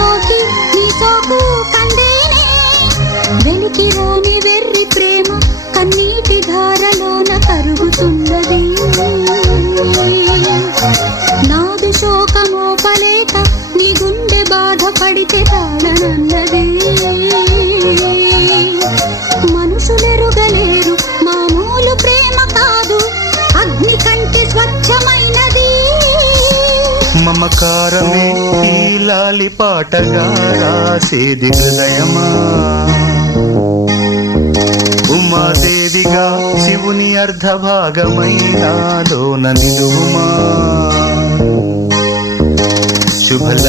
సోకి నీ సోకు కందేనే వెలికిరాని వెర్రి ప్రేమ కన్నీటి ధారలోన కరుగుతున్నది నాదు శోకమోపలేక నీ గుండె బాధపడితే తాళనన్నది మనుషులెరుగలేరు మామూలు ప్రేమ కాదు అగ్ని కంటే స్వచ్ఛమైనది మమకారమే ఈ లాలి పాటగా రాసేది హృదయమా ఉమాదేవిగా శివుని అర్ధభాగమైనాలోన నిలువుమా శుభల